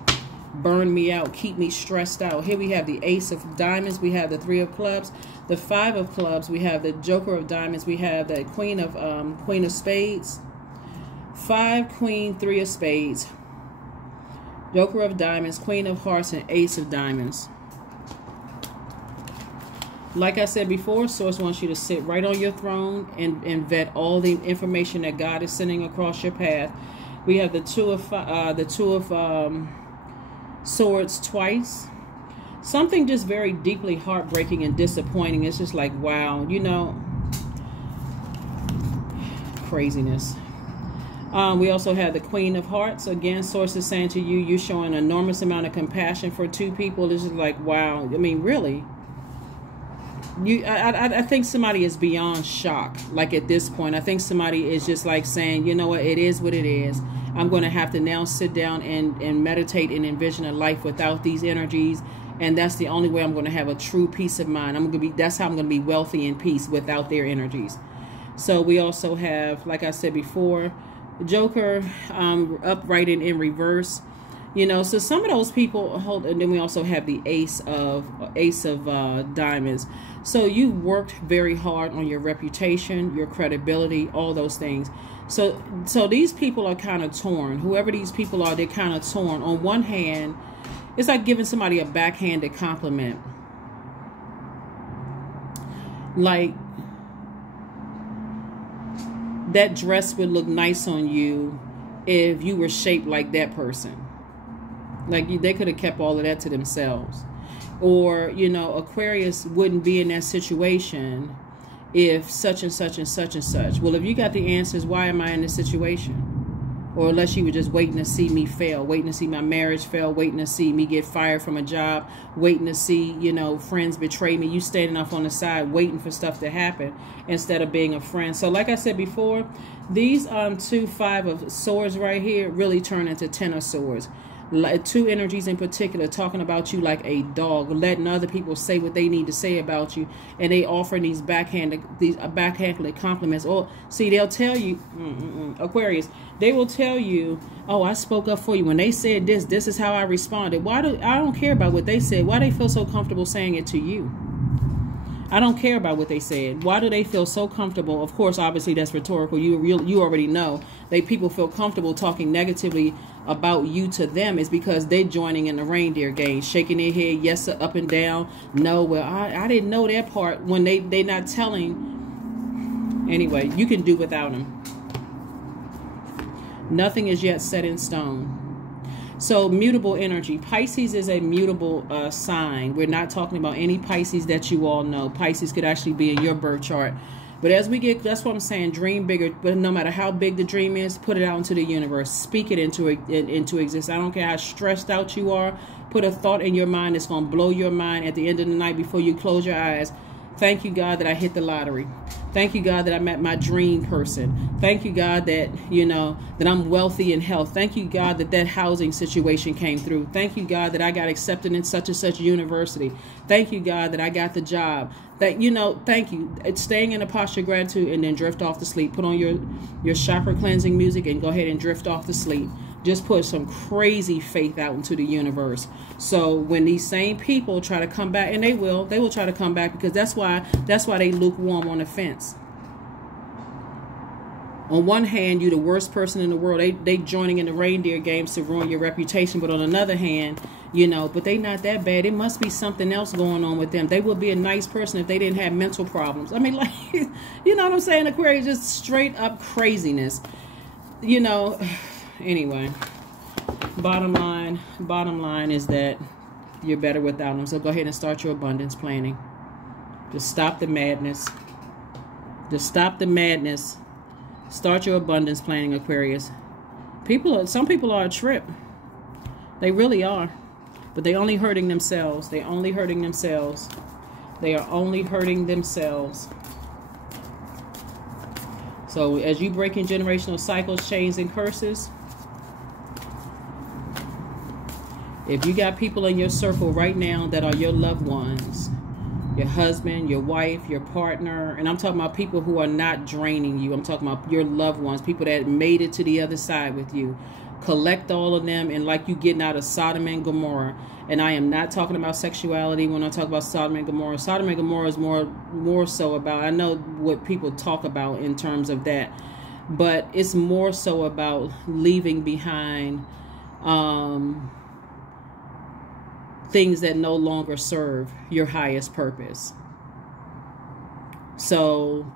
Burn me out, keep me stressed out. Here we have the Ace of Diamonds. We have the Three of Clubs, the Five of Clubs. We have the Joker of Diamonds. We have the Queen of Spades. 5, Queen, 3 of Spades. Joker of Diamonds, Queen of Hearts, and Ace of Diamonds. Like I said before, Source wants you to sit right on your throne and vet all the information that God is sending across your path. We have the Two of Swords twice. Something just very deeply heartbreaking and disappointing. It's just like, wow, you know, craziness. We also have the Queen of Hearts. Again, Source is saying to you, you're showing an enormous amount of compassion for two people. This is like, wow. I mean, really. I think somebody is beyond shock. Like at this point, I think somebody is just like saying, you know what, it is what it is. I'm going to have to now sit down and meditate and envision a life without these energies. And that's the only way I'm going to have a true peace of mind. That's how I'm going to be wealthy in peace without their energies. So we also have, like I said before, Joker upright and in reverse. You know, so some of those people hold, and then we also have the Ace of Diamonds. So you worked very hard on your reputation, your credibility, all those things. So these people are kind of torn. Whoever these people are, they're kind of torn. On one hand, it's like giving somebody a backhanded compliment. Like, that dress would look nice on you if you were shaped like that person. Like, they could have kept all of that to themselves. Or, you know, Aquarius wouldn't be in that situation if such and such and such and such. Well, if you got the answers, why am I in this situation? Or unless you were just waiting to see me fail, waiting to see my marriage fail, waiting to see me get fired from a job, waiting to see, you know, friends betray me. You standing off on the side waiting for stuff to happen instead of being a friend. So like I said before, these 2 5 of Swords right here really turn into 10 of Swords. Two energies in particular talking about you like a dog, letting other people say what they need to say about you, and they offering these backhanded compliments. Or see, they'll tell you, Aquarius, they will tell you, oh, I spoke up for you when they said this is how I responded. I don't care about what they said. Why they feel so comfortable saying it to you? I don't care about what they said. Why do they feel so comfortable? Of course, obviously that's rhetorical. You already know that people feel comfortable talking negatively about you to them is because they're joining in the reindeer game, shaking their head yes up and down. No, well, I didn't know that part, when they not telling. Anyway, you can do without them. Nothing is yet set in stone. So mutable energy. Pisces is a mutable sign. We're not talking about any Pisces that you all know. Pisces could actually be in your birth chart. But as we get, that's what I'm saying, dream bigger. But no matter how big the dream is, put it out into the universe. Speak it into existence. I don't care how stressed out you are. Put a thought in your mind that's going to blow your mind at the end of the night before you close your eyes. Thank you, God, that I hit the lottery. Thank you, God, that I met my dream person. Thank you, God, that, you know, that I'm wealthy in health. Thank you, God, that housing situation came through. Thank you, God, that I got accepted in such and such university. Thank you, God, that I got the job. That, you know, thank you. It's staying in a posture of gratitude and then drift off to sleep. Put on your chakra cleansing music and go ahead and drift off to sleep. Just put some crazy faith out into the universe. So when these same people try to come back, and they will try to come back, because that's why they lukewarm on the fence. On one hand, you're the worst person in the world. They joining in the reindeer games to ruin your reputation. But on another hand, you know, but they not that bad. It must be something else going on with them. They would be a nice person if they didn't have mental problems. I mean, like, you know what I'm saying? Aquarius, just straight up craziness. You know, anyway, bottom line is that you're better without them. So go ahead and start your abundance planning. Just stop the madness. Just stop the madness. Start your abundance planning, Aquarius. Some people are a trip. They really are. But they're only hurting themselves. They're only hurting themselves. They are only hurting themselves. So as you break in generational cycles, chains, and curses, if you got people in your circle right now that are your loved ones, your husband, your wife, your partner, and I'm talking about people who are not draining you. I'm talking about your loved ones, people that made it to the other side with you. Collect all of them, and like you getting out of Sodom and Gomorrah. And I am not talking about sexuality when I talk about Sodom and Gomorrah. Sodom and Gomorrah is more so about, I know what people talk about in terms of that, but it's more so about leaving behind things that no longer serve your highest purpose. So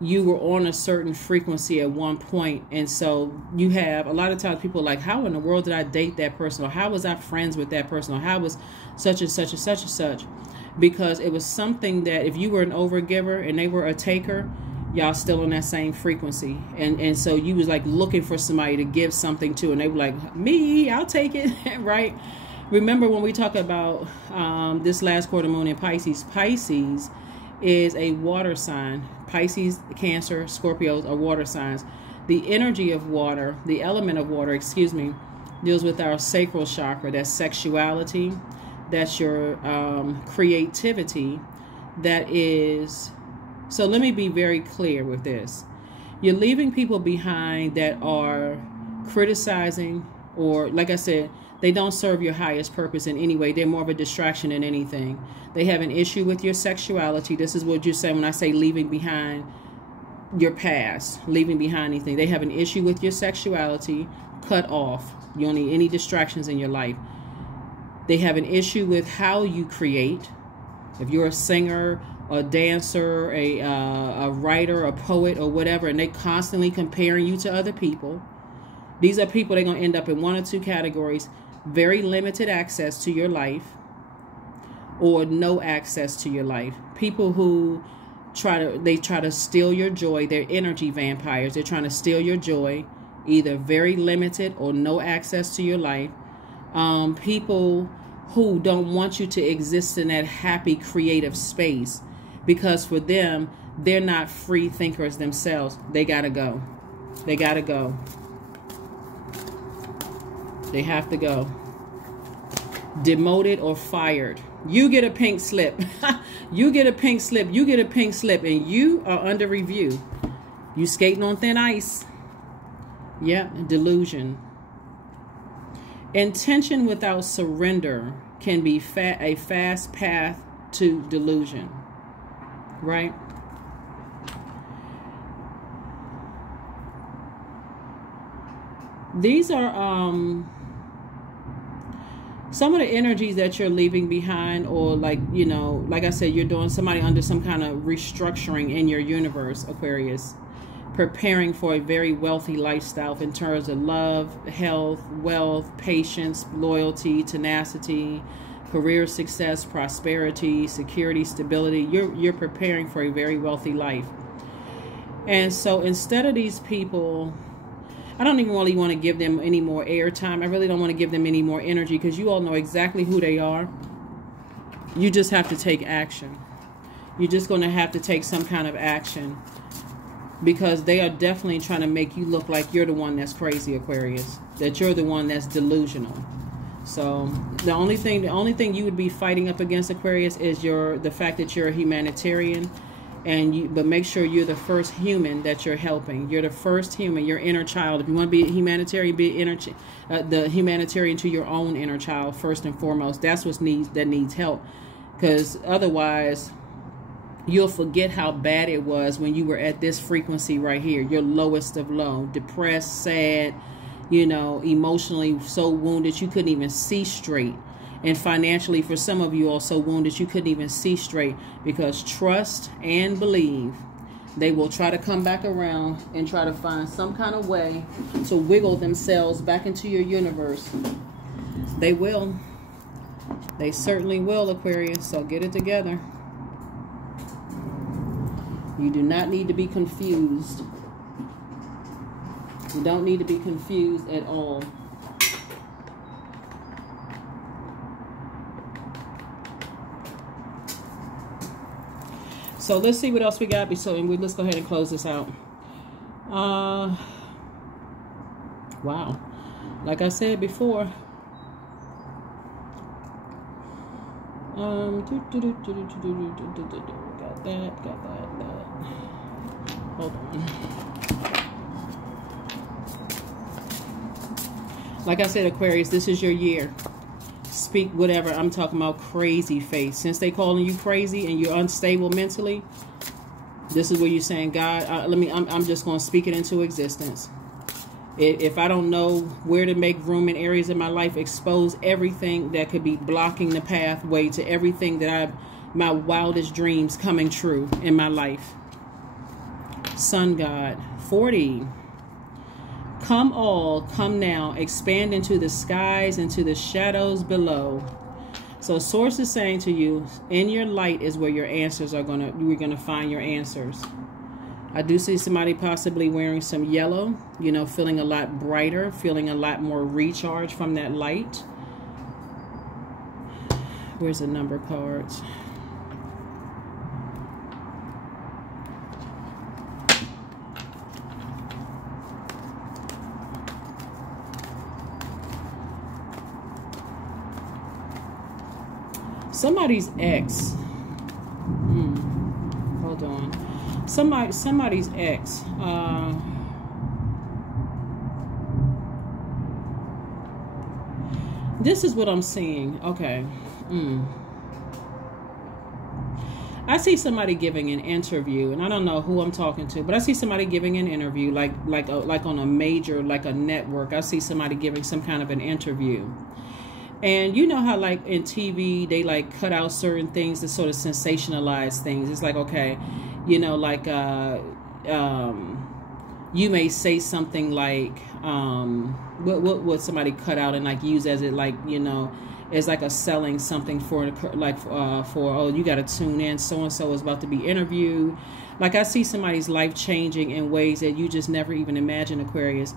you were on a certain frequency at one point, and so you have a lot of times people are like, how in the world did I date that person, or how was I friends with that person, or how was such and such and such and such? Because it was something that if you were an overgiver and they were a taker, y'all still on that same frequency, and so you was like looking for somebody to give something to, and they were like, me, I'll take it. Right? Remember when we talk about this last quarter moon in Pisces, Pisces is a water sign. Pisces, Cancer, Scorpios are water signs. The energy of water, the element of water, excuse me, deals with our sacral chakra. That's sexuality. That's your creativity. That is, so let me be very clear with this. You're leaving people behind that are criticizing, or like I said, they don't serve your highest purpose in any way. They're more of a distraction than anything. They have an issue with your sexuality. This is what you say when I say leaving behind your past, leaving behind anything. They have an issue with your sexuality. Cut off. You don't need any distractions in your life. They have an issue with how you create. If you're a singer, a dancer, a writer, a poet, or whatever, and they constantly comparing you to other people. These are people, they're going to end up in one or two categories. Very limited access to your life, or no access to your life. People who try to steal your joy. They're energy vampires. They're trying to steal your joy, either very limited or no access to your life. People who don't want you to exist in that happy, creative space, because for them, they're not free thinkers themselves. They gotta go. They gotta go. They have to go. Demoted or fired. You get a pink slip. You get a pink slip. You get a pink slip, and you are under review. You skating on thin ice. Yeah, delusion. Intention without surrender can be a fast path to delusion. right? These are some of the energies that you're leaving behind, or like, you know, like I said, you're doing somebody under some kind of restructuring in your universe, Aquarius, preparing for a very wealthy lifestyle in terms of love, health, wealth, patience, loyalty, tenacity, career success, prosperity, security, stability. You're preparing for a very wealthy life. And so instead of these people, I don't even really want to give them any more airtime. I really don't want to give them any more energy, because you all know exactly who they are. You just have to take action. You're just going to have to take some kind of action, because they are definitely trying to make you look like you're the one that's crazy, Aquarius, that you're the one that's delusional. So the only thing you would be fighting up against, Aquarius, is the fact that you're a humanitarian. But make sure you're the first human that you're helping. You're the first human, your inner child. If you want to be a humanitarian, be the humanitarian to your own inner child first and foremost. That's what needs help, because otherwise you'll forget how bad it was when you were at this frequency right here, your lowest of low, depressed, sad, you know, emotionally so wounded you couldn't even see straight. And financially, for some of you, also wounded, you couldn't even see straight, because trust and believe, they will try to come back around and try to find some kind of way to wiggle themselves back into your universe. They will. They certainly will, Aquarius. So get it together. You do not need to be confused. You don't need to be confused at all. So let's see what else we got. Let's go ahead and close this out. Wow. Like I said before. Got that. Hold on. Like I said, Aquarius, this is your year. Speak whatever. I'm talking about crazy faith. Since they calling you crazy and you're unstable mentally, this is where you're saying, God, I'm just going to speak it into existence. If I don't know where to make room in areas of my life, expose everything that could be blocking the pathway to everything that my wildest dreams coming true in my life. Sun God. 40. Come all, come now, expand into the skies, into the shadows below. So Source is saying to you, in your light is where your answers are we're gonna find your answers. I do see somebody possibly wearing some yellow, you know, feeling a lot brighter, feeling a lot more recharged from that light. Where's the number cards? Somebody's ex. Hold on. Somebody's ex. This is what I'm seeing. Okay. I see somebody giving an interview, and I don't know who I'm talking to, but I see somebody giving an interview, like on a major, like a network. I see somebody giving some kind of an interview. And you know how, like, in TV, they, like, cut out certain things to sort of sensationalize things. It's like, okay, you know, like, you may say something like, what somebody cut out and, like, use as it, like, you know, as, like, a selling something for, like, oh, you got to tune in. So-and-so is about to be interviewed. Like, I see somebody's life changing in ways that you just never even imagined, Aquarius.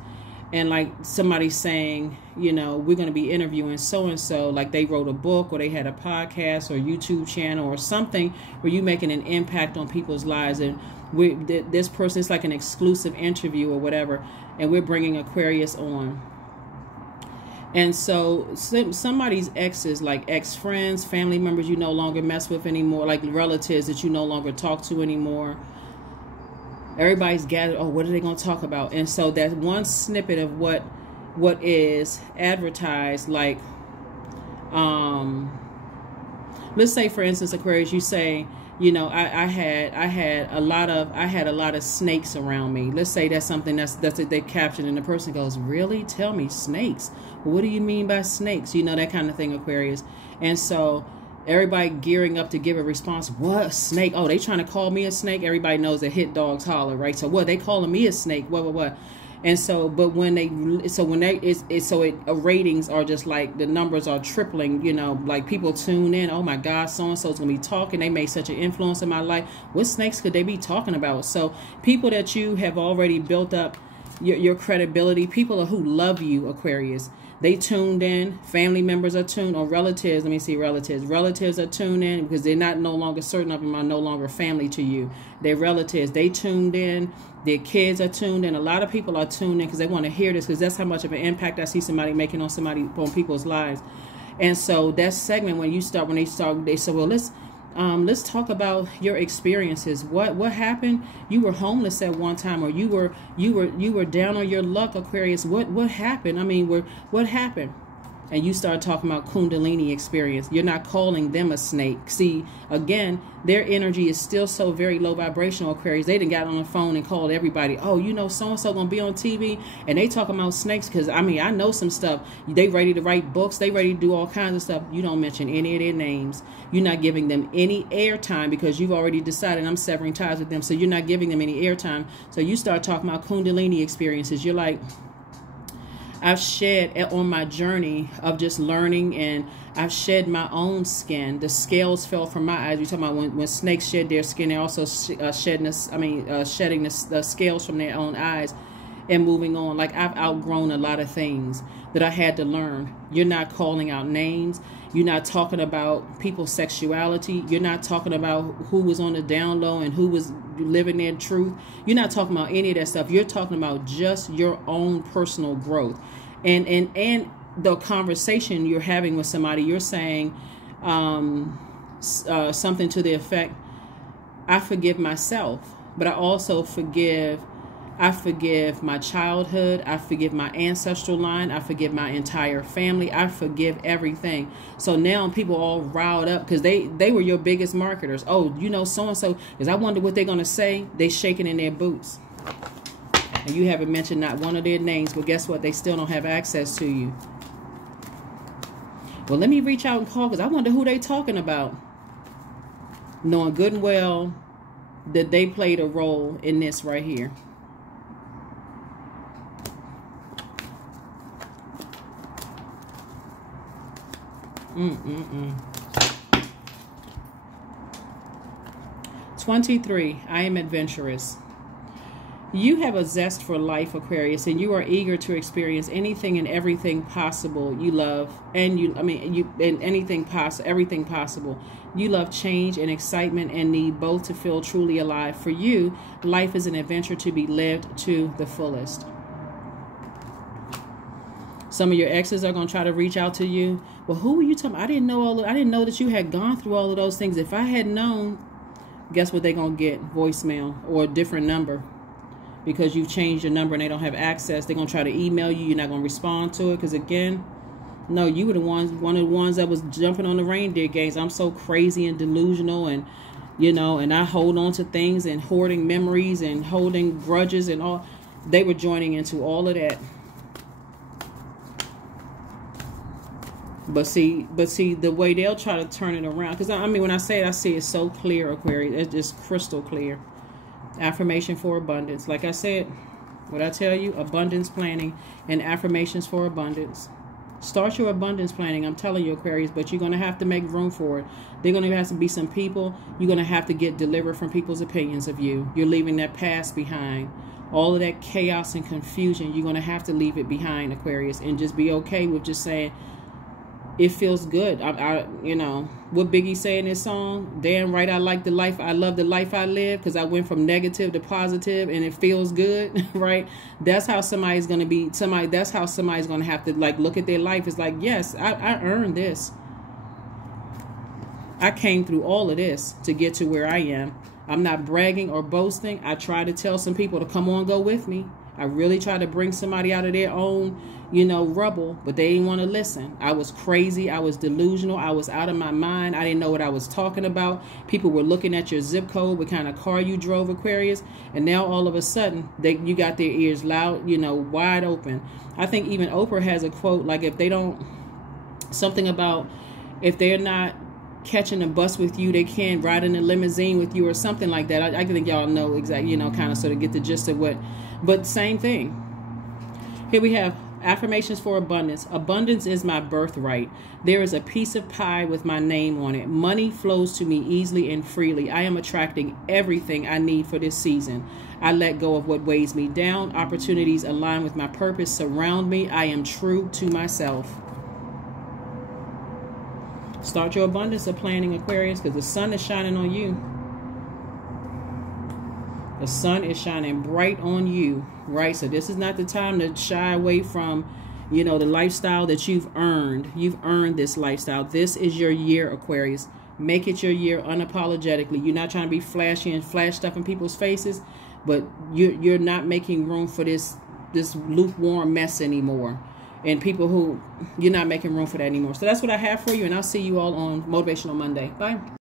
And like somebody saying, you know, we're going to be interviewing so-and-so, like they wrote a book or they had a podcast or YouTube channel or something where you're making an impact on people's lives. And this person is like an exclusive interview or whatever. And we're bringing Aquarius on. And so somebody's exes, like ex-friends, family members you no longer mess with anymore, like relatives that you no longer talk to anymore. Everybody's gathered, oh, what are they going to talk about? And so that one snippet of what is advertised, like, let's say, for instance, Aquarius, you say, you know, I had a lot of snakes around me. Let's say that's something that's what they captured, and the person goes, really? Tell me, snakes? What do you mean by snakes? You know, that kind of thing, Aquarius. And so everybody gearing up to give a response. What, snake? Oh, they trying to call me a snake? Everybody knows that hit dogs holler, right? So what, they calling me a snake? What? And so, but when they, ratings are just like, the numbers are tripling, you know, like people tune in. Oh my God, so-and-so's going to be talking. They made such an influence in my life. What snakes could they be talking about? So people that you have already built up your credibility, people who love you, Aquarius, they tuned in. Family members are tuned, or relatives. Let me see, relatives are tuned in because they're no longer, certain of them are no longer family to you. They're relatives. They tuned in. Their kids are tuned in. A lot of people are tuned in because they want to hear this, because that's how much of an impact I see somebody making on people's lives. And so that segment, when they say, well, let's talk about your experiences. What happened? You were homeless at one time, or you were down on your luck, Aquarius. What happened? I mean, what happened? And you start talking about Kundalini experience. You're not calling them a snake. See, again, their energy is still so very low vibrational, Aquarius. They done got on the phone and called everybody. Oh, you know, so-and-so going to be on TV. And they talking about snakes because, I mean, I know some stuff. They ready to write books. They ready to do all kinds of stuff. You don't mention any of their names. You're not giving them any airtime because you've already decided I'm severing ties with them. So you're not giving them any airtime. So you start talking about Kundalini experiences. You're like, I've shed on my journey of just learning, and I've shed my own skin. The scales fell from my eyes. You're talking about when snakes shed their skin, they're also shedding the scales from their own eyes and moving on. Like, I've outgrown a lot of things that I had to learn. You're not calling out names. You're not talking about people's sexuality. You're not talking about who was on the down low and who was living their truth. You're not talking about any of that stuff. You're talking about just your own personal growth. And the conversation you're having with somebody, you're saying something to the effect, I forgive myself, but I also forgive my childhood. I forgive my ancestral line. I forgive my entire family. I forgive everything. So now people all riled up because they were your biggest marketers. Oh, you know, so-and-so, because I wonder what they're going to say. They shaking in their boots. And you haven't mentioned not one of their names, but guess what? They still don't have access to you. Well, let me reach out and call because I wonder who they talking about. Knowing good and well that they played a role in this right here. . 23. I am adventurous. You have a zest for life, Aquarius, and you are eager to experience anything and everything possible you love, everything possible. You love change and excitement and need both to feel truly alive. For you, life is an adventure to be lived to the fullest. Some of your exes are going to try to reach out to you. Well, who were you talking about? I didn't know that you had gone through all of those things. If I had known, guess what they're going to get? Voicemail or a different number. Because you've changed your number and they don't have access. They're going to try to email you. You're not going to respond to it. Because again, no, you were one of the ones that was jumping on the reindeer games. I'm so crazy and delusional, and you know, and I hold on to things and hoarding memories and holding grudges and all. They were joining into all of that. But see, the way they'll try to turn it around. Because I mean, when I say it, I see it so clear, Aquarius. It's just crystal clear. Affirmation for abundance. Like I said, what I tell you, abundance planning and affirmations for abundance. Start your abundance planning. I'm telling you, Aquarius, but you're going to have to make room for it. They're going to have to be some people. You're going to have to get delivered from people's opinions of you. You're leaving that past behind. All of that chaos and confusion, you're going to have to leave it behind, Aquarius, and just be okay with just saying, it feels good. You know, what Biggie say in his song, damn right, I like the life, I love the life I live, because I went from negative to positive and it feels good, right? That's how somebody's going to be, that's how somebody's going to have to like look at their life. It's like, yes, I earned this. I came through all of this to get to where I am. I'm not bragging or boasting. I try to tell some people to come on, go with me. I really tried to bring somebody out of their own, you know, rubble, but they didn't want to listen. I was crazy. I was delusional. I was out of my mind. I didn't know what I was talking about. People were looking at your zip code, what kind of car you drove, Aquarius, and now all of a sudden you got their ears loud, you know, wide open. I think even Oprah has a quote, like if they don't, something about if they're not catching a bus with you, they can't ride in a limousine with you or something like that. I think y'all know exactly, you know, kind of sort of get the gist of what, but same thing. Here we have affirmations for abundance. Abundance is my birthright. There is a piece of pie with my name on it. Money flows to me easily and freely. I am attracting everything I need for this season. I let go of what weighs me down. Opportunities align with my purpose surround me. I am true to myself. Start your abundance of planning, Aquarius, because the sun is shining on you. The sun is shining bright on you, right? So this is not the time to shy away from, you know, the lifestyle that you've earned. You've earned this lifestyle. This is your year, Aquarius. Make it your year unapologetically. You're not trying to be flashy and flash stuff in people's faces, but you're not making room for this lukewarm mess anymore. And people who, you're not making room for that anymore. So that's what I have for you, and I'll see you all on Motivational Monday. Bye.